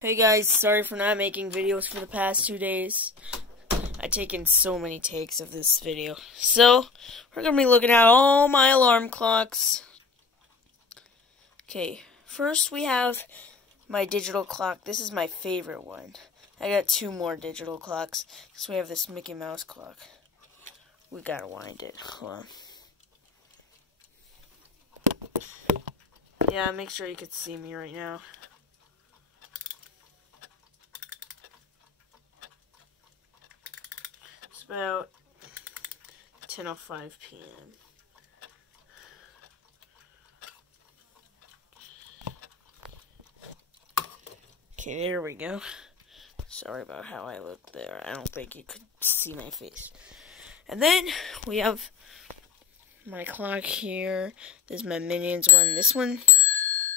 Hey guys, sorry for not making videos for the past 2 days. I've taken so many takes of this video. So, we're going to be looking at all my alarm clocks. Okay, first we have my digital clock. This is my favorite one. I got 2 more digital clocks. So we have this Mickey Mouse clock. We gotta wind it. Hold on. Yeah, make sure you can see me right now. It's about 10:05 p.m. Okay, there we go. Sorry about how I look there. I don't think you could see my face. And then we have my clock here. This is my Minions one. This one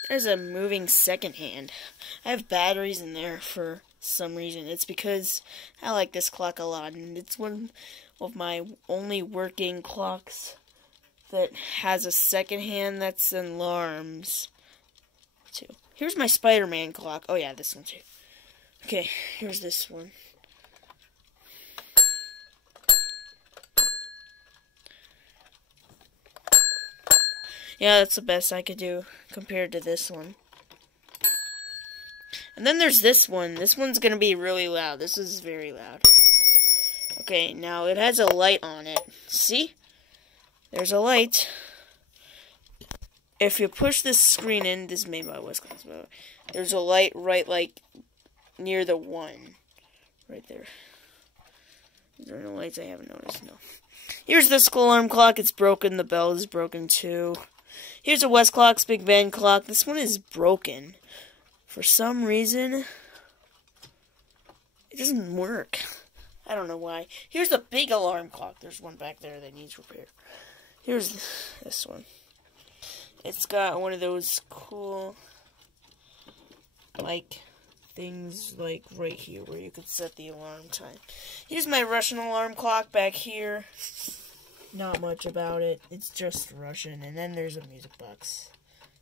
has a moving second hand. I have batteries in there for some reason. It's because I like this clock a lot, and it's one of my only working clocks that has a second hand that's alarms too. Here's my Spider-Man clock. Oh yeah, this one too. Okay, here's this one. Yeah, that's the best I could do compared to this one. And then there's this one. This one's going to be really loud. This is very loud. Okay, now it has a light on it. See? There's a light. If you push this screen in, this is made by Wisconsin, but there's a light right, like, near the 1. Right there. Is there no lights? I haven't noticed. No. Here's the school alarm clock. It's broken. The bell is broken, too. Here's a Westclox Big Ben clock. This one is broken. For some reason, it doesn't work. I don't know why. Here's the big alarm clock. There's one back there that needs repair. Here's this one. It's got one of those cool, like, things, like, right here where you could set the alarm time. Here's my Russian alarm clock back here. Not much about it. It's just Russian. And then there's a music box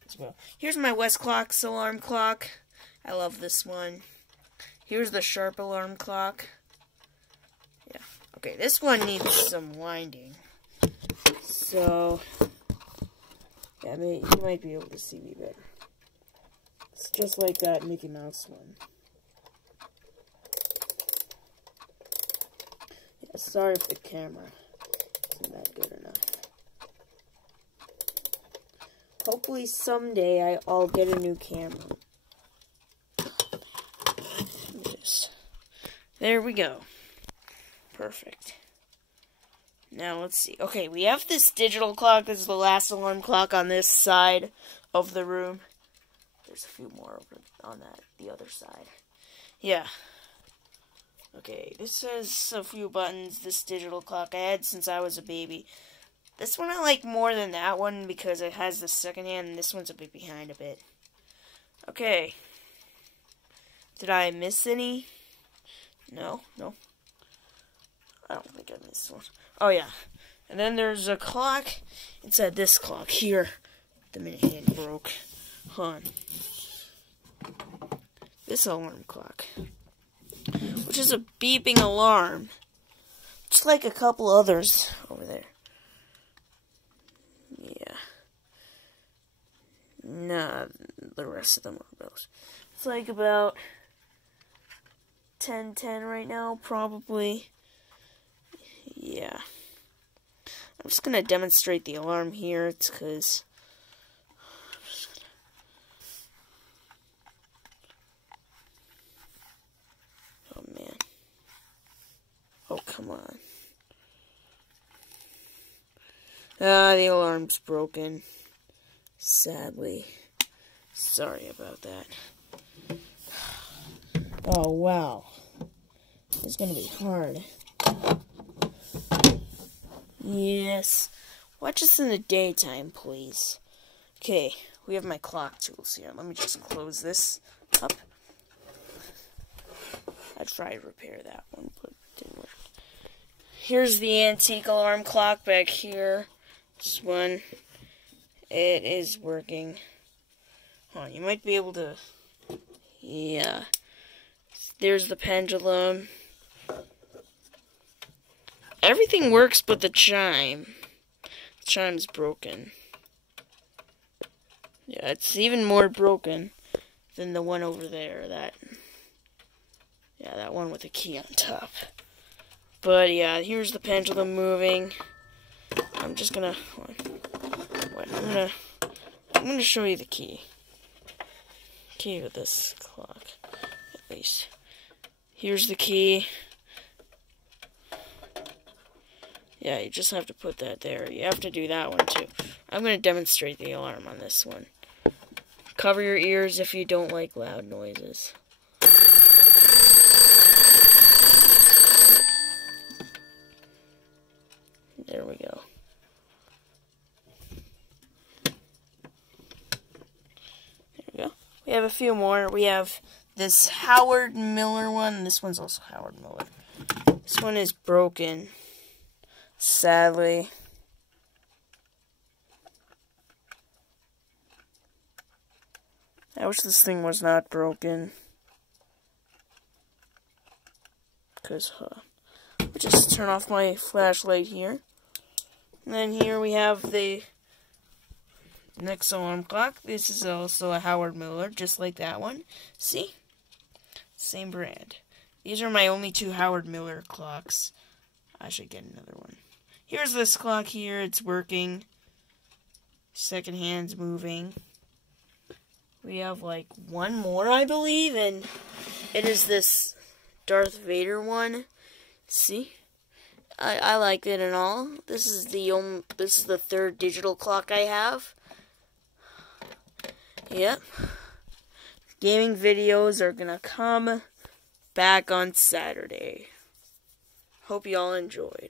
as well. Here's my Westclox alarm clock. I love this one. Here's the Sharp alarm clock. Yeah. Okay, this one needs some winding. So, yeah, you might be able to see me better. It's just like that Mickey Mouse one. Yeah, sorry for the camera. Isn't that good enough? Hopefully someday I'll get a new camera. There we go. Perfect. Now let's see. Okay, we have this digital clock. This is the last alarm clock on this side of the room. There's a few more over on the other side. Yeah. Okay, this has a few buttons. This digital clock I had since I was a baby. This one I like more than that one because it has the second hand, and this one's a bit behind a bit. Okay. Did I miss any? No. I don't think I missed one. Oh, yeah. And then there's a clock inside this clock here. The minute hand broke. Hold on. This alarm clock, which is a beeping alarm, just like a couple others over there. Yeah. Nah, the rest of them are bells. It's like about 10:10 right now, probably. Yeah. I'm just gonna demonstrate the alarm here. It's because oh man. Oh, come on. The alarm's broken. Sadly. Sorry about that. Oh, wow. It's gonna be hard. Yes. Watch this in the daytime, please. Okay, we have my clock tools here. Let me just close this up. I tried to repair that one, but it didn't work. Here's the antique alarm clock back here. This one. It is working. Hold on, you might be able to... Yeah. There's the pendulum. Everything works but the chime. The chime's broken. Yeah, it's even more broken than the one over there. That one with the key on top. But yeah, here's the pendulum moving. I'm just gonna I'm gonna show you the key. Key with this clock, at least. Here's the key. Yeah, you just have to put that there. You have to do that one too. I'm gonna demonstrate the alarm on this one. Cover your ears if you don't like loud noises. There we go. There we go. We have a few more. We have this Howard Miller one. This one's also Howard Miller. This one is broken, sadly. I wish this thing was not broken. Because, I'll just turn off my flashlight here. And then here we have the next alarm clock. This is also a Howard Miller, just like that one. See? Same brand. These are my only two Howard Miller clocks. I should get another one. Here's this clock here. It's working. Second hand's moving. We have like one more, I believe, and it is this Darth Vader one. See? I like it and all. This is the third digital clock I have. Yep. Gaming videos are gonna come back on Saturday. Hope y'all enjoyed.